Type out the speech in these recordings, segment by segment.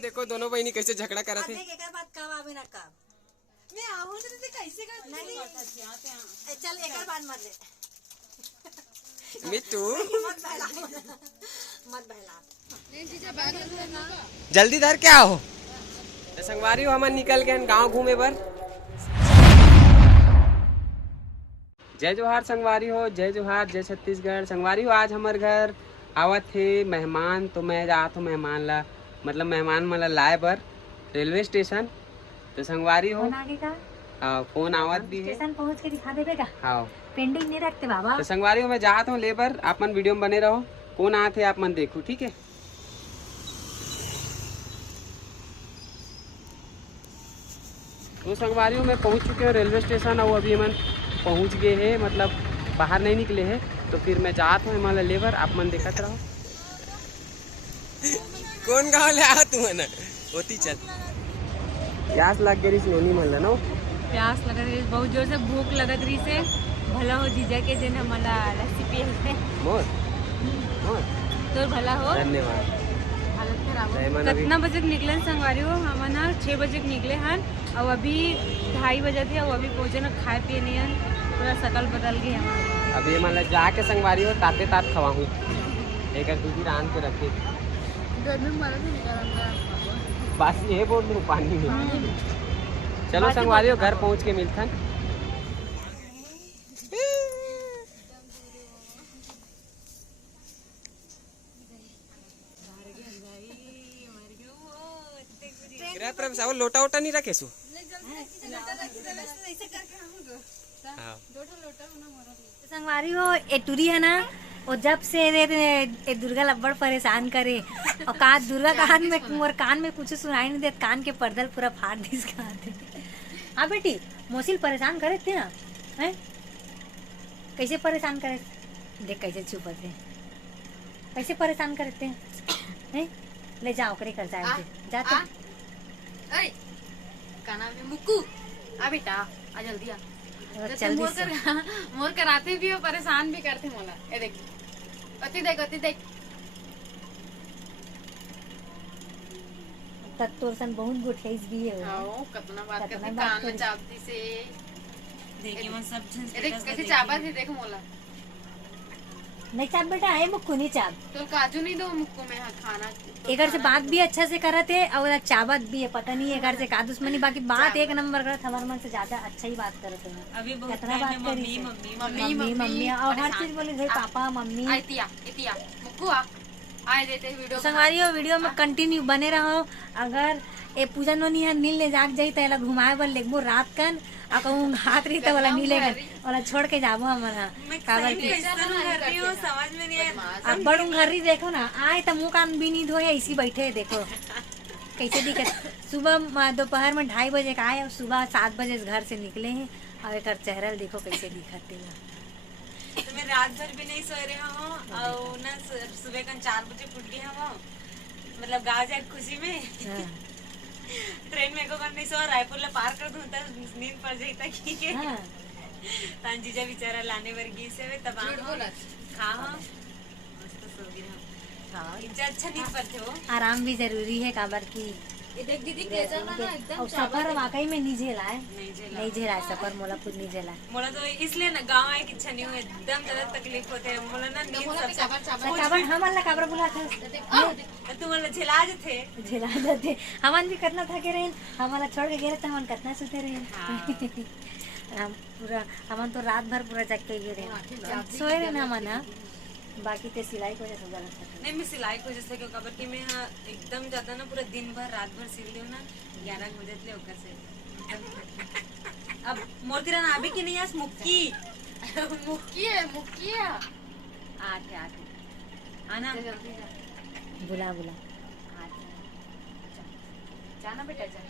देखो दोनों बहनी कैसे झगड़ा कर रहे थे। बात कब आवे ना कब मैं आहू तो कैसे कर नहीं चल एक बात मत ले मिट्टू मत बहला जल्दी धर क्या हो तो संगवारी हो हमन निकल गए गांव घूमे बर। जय जोहार संगवारी हो, जय जोहार, जय छत्तीसगढ़। संगवारी हो आज हमारे घर आवत थे मेहमान, तो मैं जात हूँ मेहमान ला मतलब मेहमान मला लाए बर रेलवे स्टेशन। तो संगवारी हो फोन आवत भी है स्टेशन पहुंच के दिखा देबे का। हाँ पेंडिंग नहीं रखते बाबा। तो संगवारी हो मैं जात हूँ लेबर, आप मन वीडियो में बने रहो। कौन आते आप मन देखो ठीक है। तो संगवारी हो मैं पहुँच चुके हूँ रेलवे स्टेशन और अभी मन पहुँच गए हैं मतलब बाहर नहीं निकले हैं। तो फिर मैं जात हूँ हिमालय लेबर, आप मन देखत रहो। कौन गाँव ले आओ तू मन होती चल। प्यास लग गई नोनी मन ला ना प्यास लग रही बहुत जोर से भूख लगत रही से भला हो जीजा के जन हमारा लस्सी पिए थे मोर मोर तो भला हो। धन्यवाद। हालत खराब कितना बजे निकले संगवारी हो हम 6 बजे निकले हन और अभी 2:30 बजे थे और अभी पहुंचे ना खाए पिए नहीं हन पूरा शकल बदल गई हमारी। अभी मतलब जाके संगवारी हो ताते तात खवाऊँ एक दूसरी रान के रखे बस ये बोल दूँ पानी में। चलो संगवारी हो घर पहुंच के मिलता है। लोटा वोटा नहीं रखे सु संगवारी हो ए टूरी है ना और जब से ए दुर्गा लब्बड़ परेशान करे और दुर्गा कान में कुछ सुनाई नहीं देता, कान के पर्दल पूरा फाड़ दी इसका। हाँ बेटी मोसिल परेशान करे थे ना है कैसे परेशान करे देख कैसे चुप थे कैसे परेशान करते हैं। ले जाओ करे कर जाए जाते मुक्कू आ बेटा आ जल्दी आ मोर कराते भी और परेशान भी करते मोला। ये देख अति देख तोर सन बहुत गुठेस भी है आओ कितना बात करते कान में चापती से देखिए वो सब देख कैसे चापा थी देख मोला नहीं चाप बेटा आए मुक्कू नहीं चाप तो काजू नहीं दो मुक्कू में खाना एकर से बात भी अच्छा से करत है और चावत भी है पता नहीं एकर से का दुश्मनी बाकी बात एक नंबर करत हमारे मन से ज्यादा अच्छा ही बात करत है। अभी कितना बात करी मम्मी और हर चीज बोले भाई पापा मम्मी इतिया मुक्कू आए देते वीडियो संगवारी हो वीडियो में कंटिन्यू बने रहो। अगर ए पूजा नोनी है नील ले जाग जाई त घुमाए बर लेगबो रात कन आ कहूं हाथ रही तो वाला नीले गन वाला छोड़ के जाबो हमरा काबर की समझ में नहीं आया। बड़ू घर ही देखो ना आए तो मुंह कान भी नहीं धोए इसी बैठे देखो कैसे दिखत। सुबह दोपहर में 2:30 बजे का आए और सुबह 7 बजे घर से निकले हैं और एक चेहरा देखो कैसे दिखते हैं। तो मैं रात भर भी नहीं सो रही हूँ और ना सुबह का 4 बजे उठ गई हूँ मतलब गाँव जाए खुशी में ट्रेन में को नहीं सो रायपुर ला पार कर दूं तब नींद पड़ जाई था की तान जीजा बेचारा लाने वर गई से तब खा मस्त सो गई हां इतना अच्छा नींद पड़ते हो। आराम भी जरूरी है काबर की ये देख दीदी कैसा ना एकदम और सफर वाकई में नहीं झेला है नहीं झेला है सफर मोला खुद नहीं झेला मोला तो इसलिए ना गांव आए की इच्छा नहीं हुई एकदम ज्यादा तकलीफ होते है मोला ना नींद सब काबर हम अल्लाह काबर बुला था तुम मोला झेला जाते हमन भी कितना थके रहे हमारा छोड़ के गए तो हमन कितना सुते रहे हम पूरा हमन तो रात भर पूरा जग के गए रहे सोए रहे ना हमन बाकी ते सिलाई को जैसे गलत नहीं मैं सिलाई को जैसे क्यों खबर कि मैं एकदम ज्यादा ना पूरा दिन भर रात भर सिल लियो ना 11 बजे ले ओकर से अब मोरतीरा ना अभी की नहीं आज मुक्की है आठ आना बुला जाना बेटा जा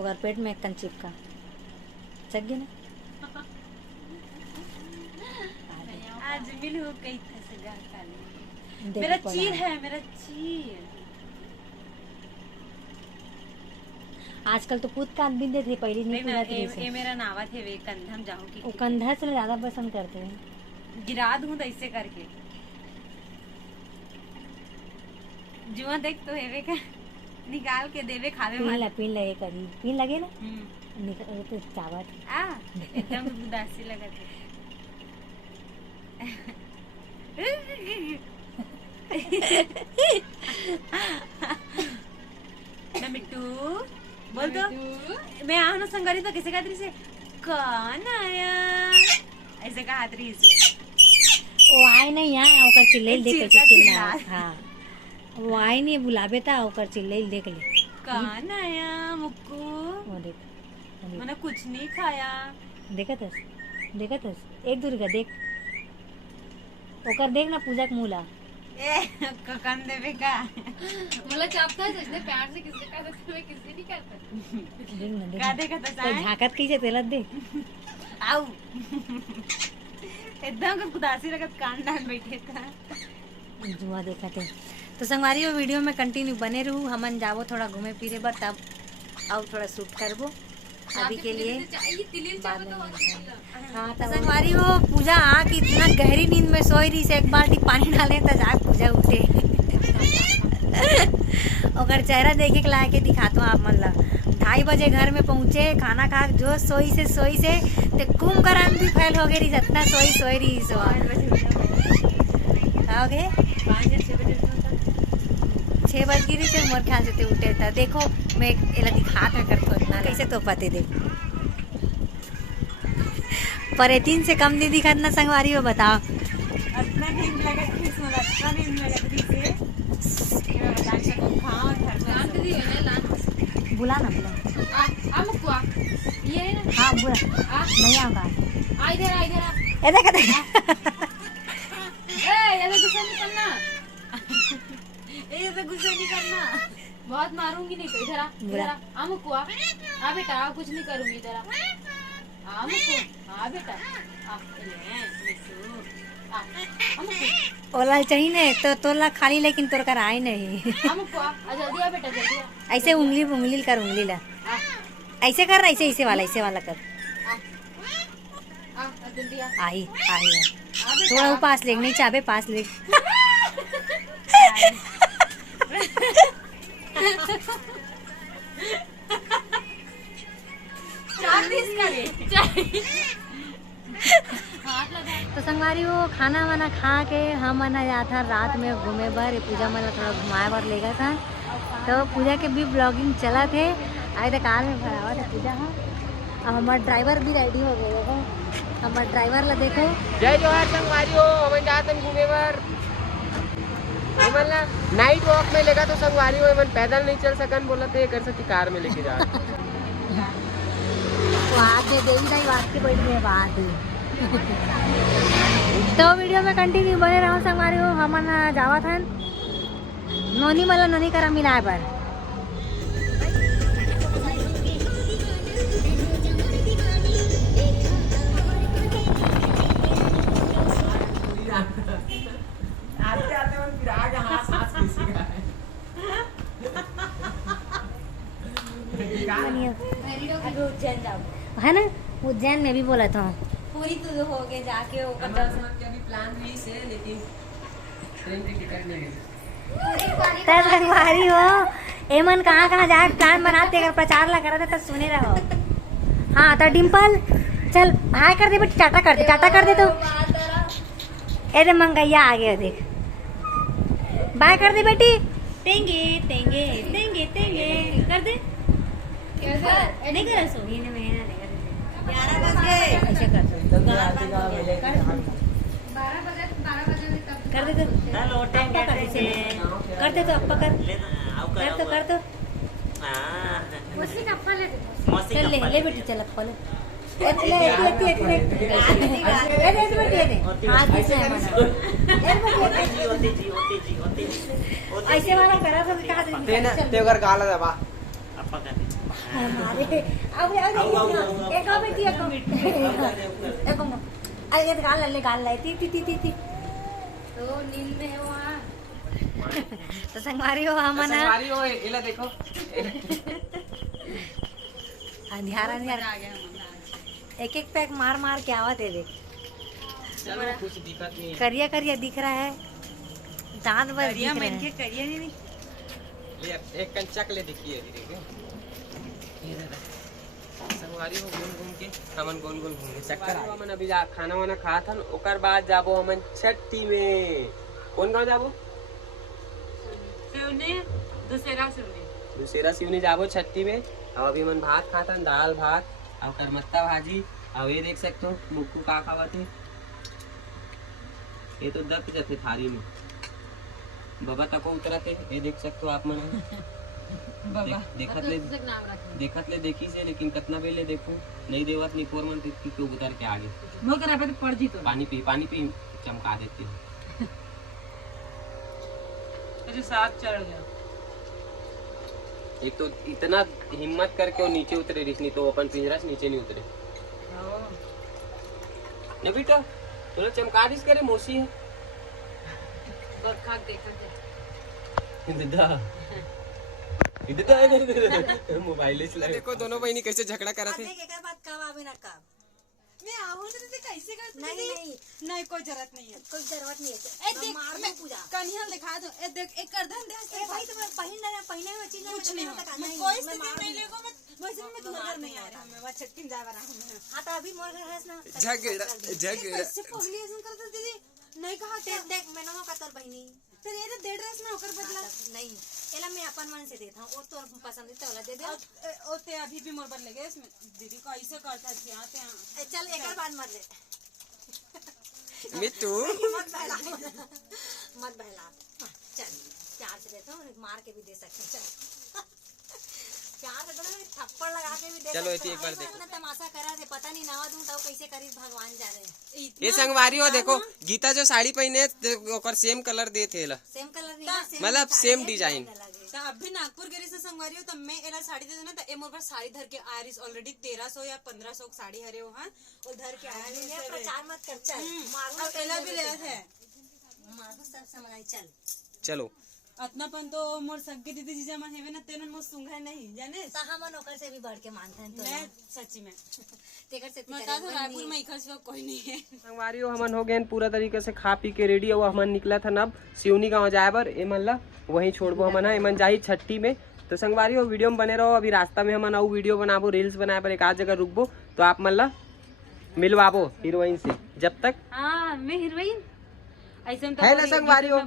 ओकर पेट में एक चिपका चक गया ना आज मिल हो गई था मेरा चीर है आजकल तो खुद काट भी देते पहले नहीं पूरा ये मेरा नावा थे वे कंधम जाऊं की वो कंधा से ज्यादा पसंद करते हैं गिरा दूं ऐसे करके जुआ देख तो हेवे का निकाल के देवे खावे पीन ला एक अभी पीन लगे ना हम्म। निकल तो चावत आ एकदम उदासी लगा थे। ना मिट्टू बोल तो मैं आऊँ ना संगरी तो किसे कहती से कौन आया ऐसे कहा रही से वो आए नहीं यहाँ ओकर चिल्ले देख के चिल्ला चिल्ला चिल्ला। हाँ वो आए नहीं बुलावे था ओकर चिल्ले देख ले कौन आया मुक्कू वो देख मैंने कुछ नहीं खाया देखत हस एक दुर्गा देख ओकर देख ना पूजा के मूला ए ककन देवे का मला चापता है इसने प्यार से किससे कहा था मैं किससे नहीं करता देख ना देख का ना। देखा था तो साए झाकत कैसे तेलत देख आऊ एकदम का उदासी लगत कान डाल बैठे था जुआ देखा थे तो संगवारी वो वीडियो में कंटिन्यू बने रहू हमन जावो थोड़ा घूमे फिरे बर तब और थोड़ा शूट करबो अभी के लिए ये दिल्ली बाद में हाँ तो संगवारी वो पूजा आके इतना गहरी नींद में सोई रही से एक बाल्टी पानी डाले तो जाके पूजा उठे ओकर चेहरा देखे के लाके दिखातो आप मन ला 2:30 बजे घर में पहुँचे खाना खा के जो सोई से ते कुंभकर्ण भी फैल हो गई इतना सोई रही सो हो गए 6 बज गिरी थे मोर ख्याल से ते उठे था देखो मैं एला दिखात में करतो इतना कैसे तो पते देख पर 3 से कम नहीं दिखत ना संगवारी हो बताओ इतना नींद लगा कि सोला इतना नींद लगा कि से मैं बता सकूं खाओ घर लान में दी है लान बुला ना बुला आ मुकुआ ये है ना हाँ बुला आ नहीं आऊँगा आ इधर आ ऐसा कहते ए ये तो गुस्सा नहीं करना ये तो गुस्सा नहीं करना बहुत मारूंगी नहीं तो इधर आ मुकुआ आ बेटा आ कुछ नहीं करूंगी इधर आ मुकु आ बेटा आ ले मिसू आ मुकु ओला चाहिए ना तो तोला खाली लेकिन तोर कर आए नहीं आ मुकुआ आ जल्दी आ बेटा जल्दी आ ऐसे उंगली कर उंगली ला आ ऐसे कर ऐसे वाला कर आ जल्दी आ आई आ थोड़ा वो पास लेके नहीं चाहे पास ले तो संगवारी वो खाना वाना खा के हम मना जा था रात में घूमे बर पूजा मला थोड़ा घुमाए बर लेगा था तो पूजा के भी ब्लॉगिंग चला थे आए तो कार में भरावा था पूजा हाँ अब हमारा ड्राइवर भी रेडी हो गए हो हमारा ड्राइवर ला देखो जय जोहार संगवारी हो हमन जात हन घूमे बर हमन ला नाइट वॉक में लेगा तो संगवारी हो हमन पैदल नहीं चल सकन बोला थे कर सकती कार में लेके जा वहाँ से देवी दाई वास्ते बैठ गए बात तो वीडियो में कंटिन्यू बने रहो संगवारी हो हमन जावा था नोनी मला नोनी करा मिलाए पर आते आते मन फिर आ गया हाथ किसी का अभी उज्जैन जाओ है ना उज्जैन में भी बोला था पूरी तो हो गए जाके वो हमारा अभी प्लान भी से लेकिन ट्रेन की टिकट नहीं मिली तब संगवारी हो एमन कहाँ जाए प्लान बनाते अगर प्रचार ला करा तो सुने रहो हाँ तो डिम्पल चल हाय कर दे बेटी टाटा कर दे तो अरे मंगैया आ गया देख बाय कर दे बेटी तेंगे तेंगे तेंगे तेंगे कर दे नहीं करा सो ये नहीं मैं नहीं कर 11 बज गए ऐसे कर दो कर दे तो हेलो टेंगे कर दे तो अप्पा कर तो चल ले बेटी चल अप्पा ले ऐसे वाला करा सब कहा तेगर गाला दबा हमारे अब एक बेटी एक अरे गाल लाई ती तो नींद में है वहाँ तो संगवारी हो हमन संगवारी हो इला देखो अंधियार एक पैक मार के आवत है देख चलो कुछ दिक्कत नहीं है करिया दिख रहा है दांत बस करिया दिख रहे मन के हैं करिया नहीं ले एक कंचक ले दिखिए संगवारी हो घूम घूम के हमन गोल गोल घूमे चक्कर हमन अभी जा खाना वाना खा था ओकर बाद जाबो हमन छठी में कौन गाँव जाबो दूसरा सिवनी जाबो छठी में और अभी मन भात खाता दाल भात और करमत्ता भाजी और ये देख सकते हो मुक्कू का खावत है ये तो दब जाते थारी में बाबा तको उतरते ये देख सकते हो आप मन देखत ले देखी से लेकिन कितना बेले देखो नहीं देवत नहीं पोर मन की क्यों उतर के आगे मगर अब पड़ जी तो पानी पी चमका देते मुझे साथ चढ़ गया एक तो इतना हिम्मत करके वो नीचे उतरे नहीं तो अपन पिंजरा से नीचे नहीं उतरे न बेटा तो चमका दिस करे मौसी है और खा देखा मोबाइल देखो दोनों बहनी कैसे झगड़ा करा थे बात कब आवे ना कब मैं आऊं तो कैसे कर नहीं कोई जरूरत नहीं है कोई जरूरत नहीं ए है देख मार दो पूजा कन्हैया दिखा दो ए देख एक करधन दे ए भाई तुम पहनने में चीज कुछ नहीं होता नहीं कोई स्थिति नहीं लेगो मैं वैसे में तुम्हारे घर नहीं आ रहा मैं बस छटकी जा रहा हूं हां तो अभी मोर घर है ना झगड़ा कैसे पगली ऐसा करता दीदी नहीं कहा देख मैंने का तोर बहनी फिर ये तो 1.5 ड्रेस में होकर बदला नहीं एला मैं अपन मन से देता हूं और तो पसंद है वाला दे दे ओते अभी भी मोर बन लगे इसमें दीदी को ऐसे करता थी आते हैं चल एक बार मत दे मिट्टू मत बहला चल प्यार से देता हूं मार के भी दे सकते चल प्यार से तो थप्पड़ लगा के भी दे चलो सकते एक बार देखो इतना तमाशा करा थे पता नहीं नवा दूं तो कैसे करी भगवान जाने ये संगवारी हो देखो गीता जो साड़ी पहने ओकर सेम कलर दे थे सेम कलर नहीं मतलब सेम डिजाइन तो अभी नागपुर गिरी से संगवारी हो तो मैं एला साड़ी दे देना तो ए मोर पर साड़ी धर के आरिस ऑलरेडी 1300 या 1500 साड़ी हरे हो हां और धर के आया ये प्रचार मत कर चल मारो और एला भी ले थे मारो सब समझाई चल चलो अतनापन तो मोर सग्गे दीदी जीजा मन हेवे ना तेनन मोर सुंघा नहीं जाने साहा मन ओकर से भी बढ़ के मानते हैं तो मैं सच्ची में तेकर से मैं कहा था रायपुर में इखर सिवा कोई नहीं है संगवारी हो हमन हो गए पूरा तरीके से खा पी के रेडी और हमन निकला था नब सिवनी गाँव जाए बर ए मन ला वहीं छोड़बो हमन एमन जाही छठी में तो संगवारी हो वीडियो में बने रहो अभी रास्ता में हमन आऊ वीडियो बनाबो रील्स बनाए पर एक आध जगह रुकबो तो आप मन ला मिलवाबो हीरोइन से जब तक हाँ मैं हीरोइन ऐसे है ना संगवारी हो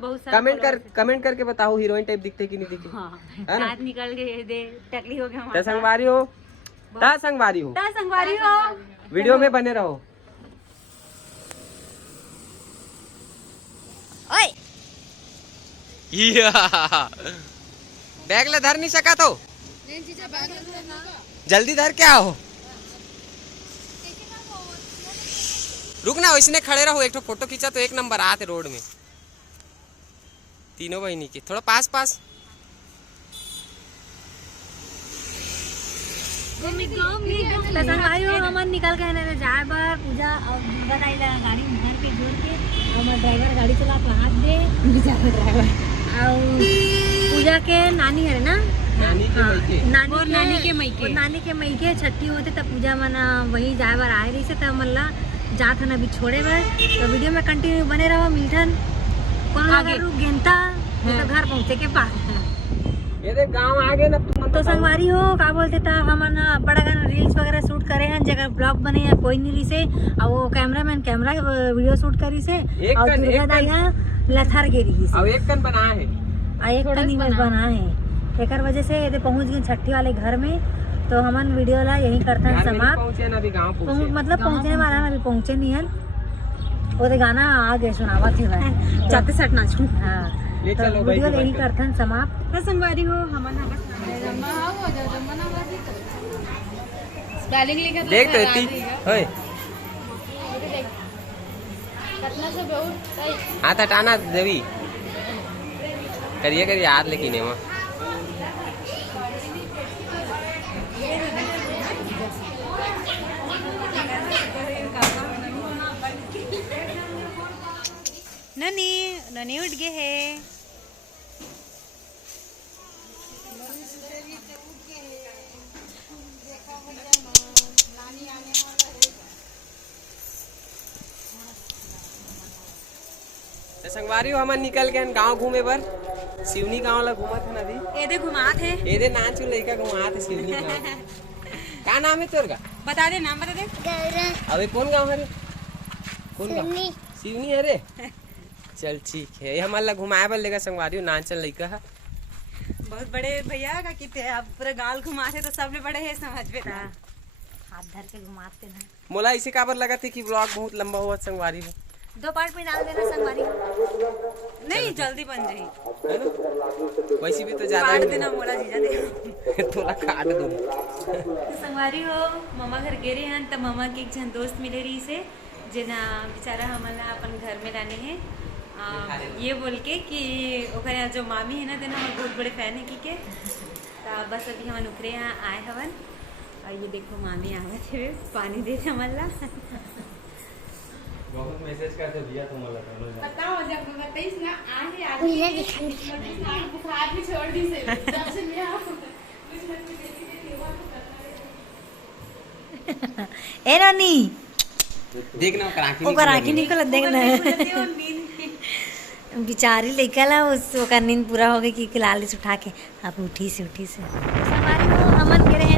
कमेंट करके बताओ हीरोइन टाइप दिखते कि नहीं दिखते रात निकल गए दे टकली हो गया तो संगवारी हो संगवारी हो वीडियो में बने रहो ओए बैग ले धर नहीं सका तो जल्दी धर के आओ रुक ना इसने खड़े रहो एक तो फोटो खींचा तो एक नंबर आते रोड में तीनों बहनी के थोड़ा पास तो संगवारी हो हमन निकल गए ना जाए बार पूजा और बताई ला गाड़ी घर के जोड़ के हमर ड्राइवर गाड़ी चला के हाथ दे बेचारा ड्राइवर और पूजा के नानी है ना नानी के मई के छठी होते तब पूजा मना वही जाए बार आए रही से तब मल्ला जात हन अभी छोड़े बार तो वीडियो में कंटिन्यू बने रहो मिलथन कौन आगे रुक गेंता तो घर पहुँचे के पास ये देख गांव आ गए ना तुम तो संगवारी हो का बोलते था हमन बड़ा गाना रील्स वगैरह शूट करे हैं जगह ब्लॉग बने हैं कोई नहीं रही से और वो कैमरामैन कैमरा वीडियो शूट करी से और दुर्गा दाइया लथर गिरी से अब एक कन बना है एक टन इमेज बना है एकर वजह से ये पहुंच गए छठी वाले घर में तो हमन वीडियो ला यही करते हैं समाप्त पहुंचे ना अभी गांव पहुंचे मतलब पहुंचने वाला है अभी पहुंचे नहीं है वो गाना आ गए सुनावा थे भाई जाते सट नाचू हाँ ले तो चलो वीडियो यही करते हैं समाप्त तो संगवारी हो हमन स्पेलिंग लिखा देख तो इतनी होय कितना सब बहुत हाथ हटाना देवी करिए याद लेकिन है वहाँ ननी उठ गए है संगवारी हो हमन निकल गए गांव घूमे बर सिवनी गांव ला घूमत है नदी। एदे घुमात है। एदे नाच लइका घुमात है सिवनी गांव। का नाम है तोर का? बता दे नाम बता दे। अबे कौन गांव है रे? कौन गांव? सिवनी है रे। चल ठीक है, ये हमारा घुमाए बल लेगा संगवारी नाचल लइका है। बहुत बड़े भैया का किते आप पूरा गाल घुमाते तो सबले बड़े है समझ में था। हाथ धर के घुमाते ना। मोला इसे काबर लगा थे कि ब्लॉग बहुत लंबा हुआ संगवारी में। 2 पार्ट में डाल देना संगवारी। नहीं जल्दी बन जाए। है ना? वैसे भी तो ज्यादा काट ही देना मोला जीजा दे। थोड़ा काट दो। संगवारी हो मम्मा घर गेरे हैं तब मम्मा के एक जन दोस्त मिले रही से जेना बेचारा हमला अपन घर में रहने हैं ये बोल के कि ओकर यहाँ जो मामी है ना देना हमारे बहुत बड़े फैन है की के तो बस अभी हम उकरे यहाँ आए हवन और ये देखो मामी आवत है पानी दे हमला। बहुत मैसेज करते दिया तुम वाला बताओ जब बताइस ना आगे बुखार भी छोड़ दी से जब से मैं ए नानी देखना ओकर आँखी निकल देखना। बिचारी लइका ला उसका नींद पूरा हो गई कि लालिस उठा के आप उठी से। हमारे हमन गिरे